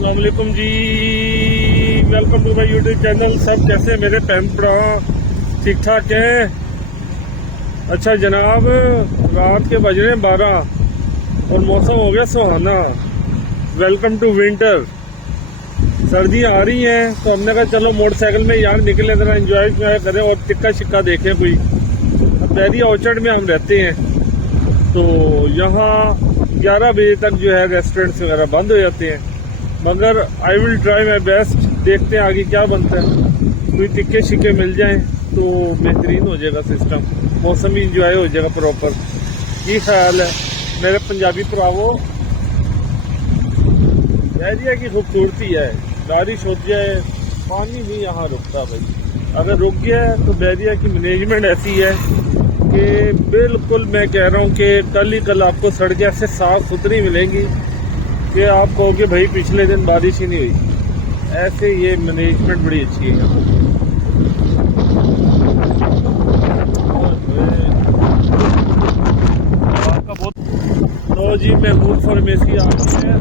अस्सलाम वालेकुम जी, welcome to my YouTube channel. सब कैसे मेरे पैन भरा, ठीक ठाक हैं? अच्छा जनाब, रात के बज रहे हैं 12 और मौसम हो गया सुहाना। Welcome to winter. सर्दी आ रही है तो हमने कहा चलो मोटरसाइकिल में यार निकले, जरा एंजॉय करें और टिक्का शिक्का देखें कोई। अब बैरिया ऑर्चर्ड में हम रहते हैं तो यहाँ 11 बजे तक जो है रेस्टोरेंट्स वगैरह बंद हो जाते हैं, मगर I will try my best. देखते हैं आगे क्या बनता है। कोई टिक्के शिक्के मिल जाएं तो बेहतरीन हो जाएगा सिस्टम, मौसम भी इंजॉय हो जाएगा प्रॉपर। ये ख्याल है मेरे पंजाबी भरावो। बैरिया की खूबसूरती है, बारिश हो जाए पानी नहीं यहाँ रुकता भाई। अगर रुक गया है तो बैरिया की मैनेजमेंट ऐसी है कि बिल्कुल मैं कह रहा हूँ कि कल ही कल आपको सड़कें ऐसे साफ सुथरी मिलेंगी कि आप कहोगे भाई पिछले दिन बारिश ही नहीं हुई। ऐसे ये मैनेजमेंट बड़ी अच्छी है यहाँ। आपका बहुत तो जी महमूद फार्मेसी आ गई है।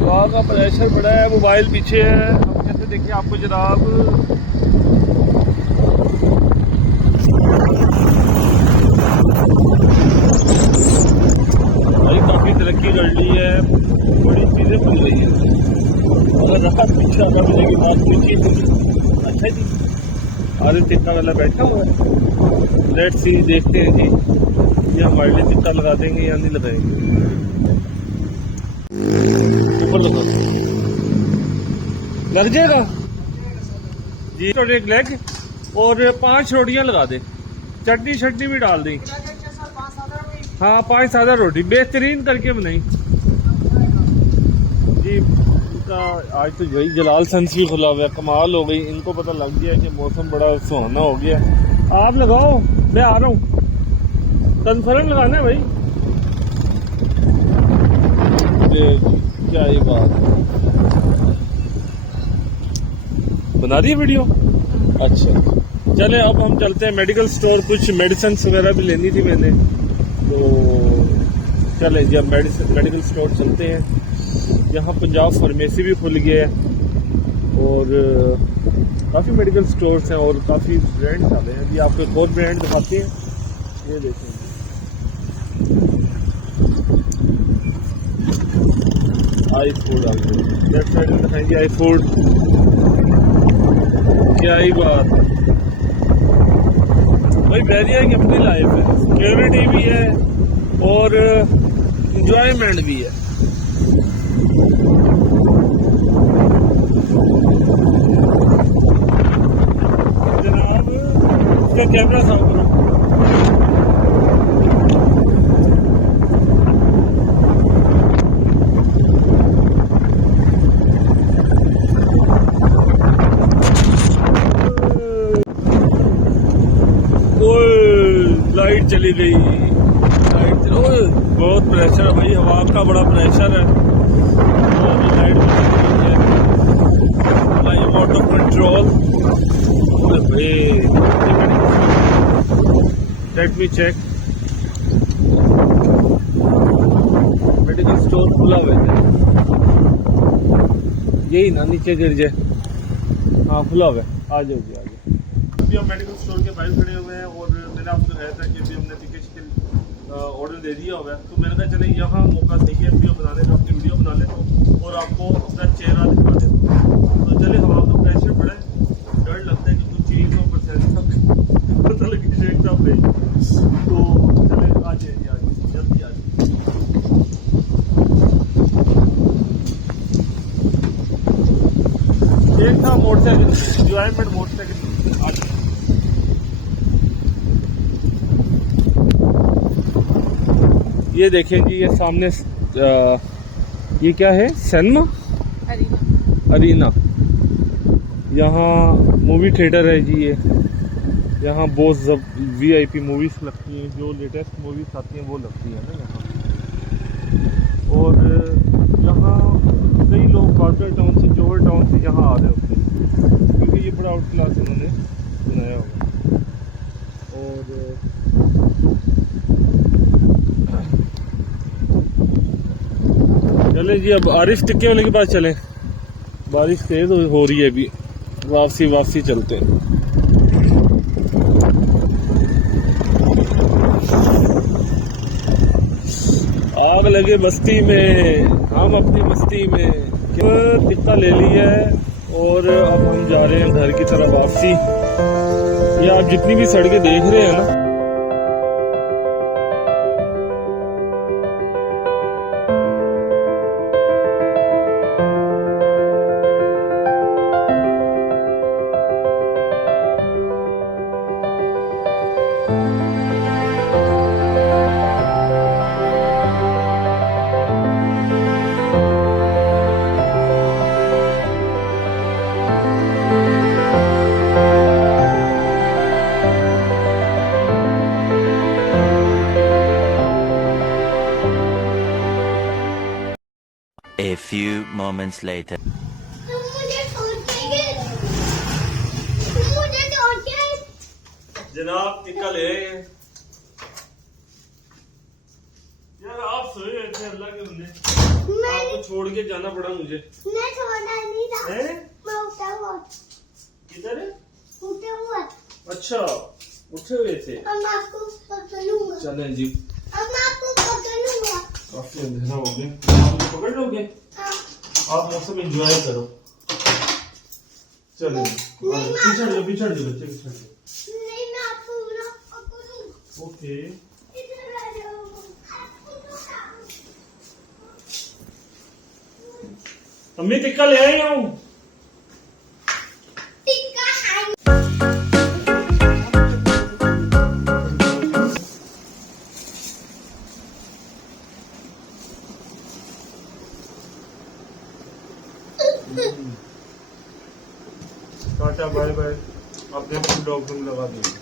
वहाँ का प्रेशर बड़ा है, मोबाइल पीछे है। अब कैसे देखिए आपको जनाब, भाई काफी तरक्की कर ली है, बड़ी चीजें बन रही है। अगर राहत पीछे आकर मिलेगी बात कोई चीज नहीं। अच्छा जी, आधे टिक्का वाला बैठा हुआ है। लेट्स सी, देखते हैं जी ये हमारे लिए टिक्का लगा देंगे या नहीं लगाएंगे। ऊपर लगा लग जाएगा जी। तो एक लेग और 5 रोटियां लगा दे, चटनी शटनी भी डाल दी। हाँ 5 सादा रोटी बेहतरीन करके बनाई जी। आज तो भाई जलाल सन्स भी खुला हुआ है, कमाल हो गई। इनको पता लग गया कि मौसम बड़ा सुहाना हो गया। आप लगाओ, मैं आ रहा हूँ। कन्फर्म लगाना है भाई। क्या ये बात बना दी वीडियो। अच्छा चले अब हम चलते हैं मेडिकल स्टोर, कुछ मेडिसिन वगैरह भी लेनी थी मैंने, तो चले जब मेडिकल स्टोर चलते हैं। यहाँ पंजाब फार्मेसी भी खुल गया है और काफ़ी मेडिकल स्टोर्स हैं और काफ़ी ब्रांड्स आ गए हैं जी। आपको एक और ब्रांड दिखाते हैं, ये देखें आई फूड। आपको लेफ्ट साइड में दिखाएंगे आई फूड। क्या ही बात है भाई, बैरिया की अपनी लाइफ है, सिक्योरिटी भी है और इंजॉयमेंट भी है। जनाब इसका कैमरा साफ करो। लाइट चली गई, लाइट बहुत प्रेशर है भाई, हवा का बड़ा प्रेशर है। Light out of control. Let me check. Medical store खुला हुआ है, यही ना नीचे गिर जाए। हाँ खुला हुआ है, आ जाओ जी आ जाओ। अभी हम मेडिकल स्टोर के बाहर खड़े हुए हैं और मैंने आपको कहा था कि अभी हमने टिकट ऑर्डर दे दिया हुआ है, तो मैंने कहा चले यहाँ मौका सही है वीडियो बनाने का, अपनी वीडियो बना लेता और आपको अपना चेहरा दिखा देता। तो चले, हवा का प्रेशर बढ़ा है, डर लगता है कि कुछ चीज़ हो पता लगे शेख साहब नहीं। तो चले आ जाइए जल्दी आ जाइए। एक था मोटरसाइकिल इंजॉयमेंट, मोटरसाइकिल आ जाए। ये देखें जी, ये सामने ये क्या है, सिनेमा अरीना। यहाँ मूवी थिएटर है जी। ये यहाँ बहुत VIP मूवीज लगती हैं, जो लेटेस्ट मूवीज आती हैं वो लगती है ना यहाँ। और यहाँ कई लोग कॉर्पोरेट टाउन से, जोहर टाउन से यहाँ आ रहे होते हैं क्योंकि ये बड़ा आउट क्लास उन्होंने बनाया हुआ। और चलें जी, अब आरिफ टिक्के वाले के पास चलें। बारिश तेज हो रही है अभी, वापसी चलते हैं। आग लगे बस्ती में, हम अपनी मस्ती में। टिक्का ले लिया है और अब हम जा रहे हैं घर की तरफ वापसी। ये आप जितनी भी सड़कें देख रहे हैं ना, A few moments later. जनाब टिक्का ले आए हैं। यार आप सोए हुए थे, अल्लाह के बंदे, आपको छोड़ के जाना पड़ा मुझे। मैं छोड़ा नहीं था, हैं? मैं उठा हुआ। किधर है? उठा हुआ। अच्छा, उठे हुए थे। अब मैं आपको पकड़ूंगा। चलें जी, अब मैं आपको पकड़ूंगा। काफी अंधेरा हो गया, आप मुझे पकड़ लोगे? हाँ। आप मौसम एंजॉय करो। चलो पीछे जो बच्चे पीछे। नहीं, मैं आपको पकड़ूंगा। ओके, इधर आ जाओ। अम्मी टिक्का ले आई हूँ। टिक्का खाएंगे। टाटा बाय बाय, अपने डॉग में लगा दीजिए।